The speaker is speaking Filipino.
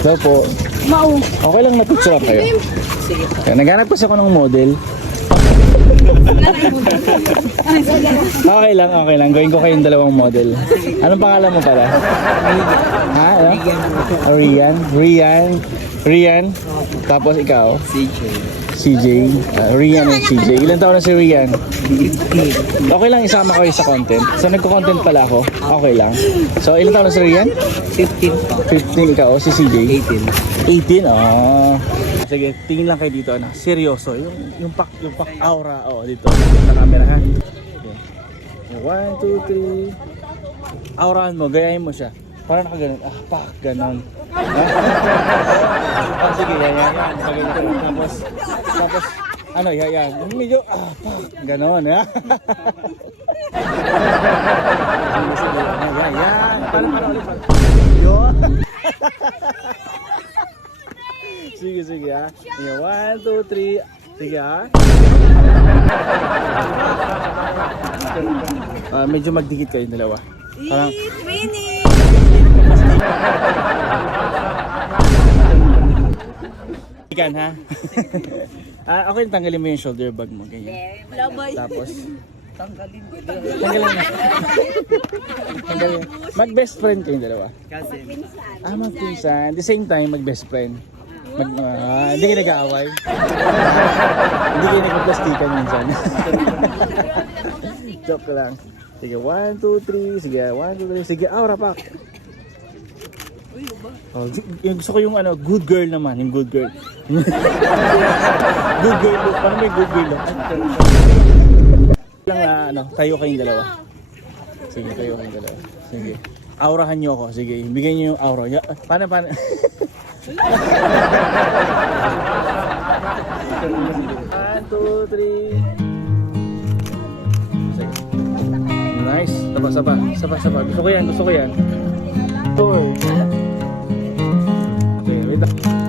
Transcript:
Hello po. Okay lang napicturean kayo. Sige. Naghanap kasi ako ng model. Okay lang. Gawin ko kayong dalawang model. Anong pangalan mo pala? Ha? Ano? Rian. Tapos ikaw? CJ. Rian and CJ. Ilan taon na si Rian? 15. Okay lang isama kayo sa content. So nagko-content pala ako. Okay lang. So ilan taon na si Rian? 15 pa. 15 ikaw. Si CJ? 18. 18? Oh. Sige, tingin lang kayo dito. Ano? Seryoso. Yung pak aura. Oh, dito. Sa camera ha. Okay. 1, 2, 3. Aurahan mo. Gayahin mo siya. Parang nakaganon. Pak. Ganon. Sige, yan. Pagano. Tapos, ano, yan. Medyo, pak. Ganon. Ha? Sige. Yan. Parang ulit. Yun. Sige ha. Sige, 1, 2, 3. Sige ha. Medyo magdikit kayong dalawa. Parang ikan ha. Okay, tanggalin mo yung shoulder bag mo ganyan. Tapos tanggalin na. Tanggalin. Mag best friend kayong dalawa. Cousin. Magpinsan. The same time mag best friend. Hindi kayo nag-aaway. Hindi kayo nagpa-plastikan minsan. Joke lang. Sige, 1, 2, 3. Sige, 1, 2, 3. Sige, aura pak. Oh, gusto ko yung ano, good girl naman, yung good girl. Good girl look. Paano may good girl look? Lang tayo kayong dalawa. Sige, tayo kayong dalawa. Sige. Aurahan niyo ako. Sige, bigyan niyo yung aura. Paano? 1, 2, 3. Sige. Nice. Saba. Gusto ko yan. Okay, wait lang.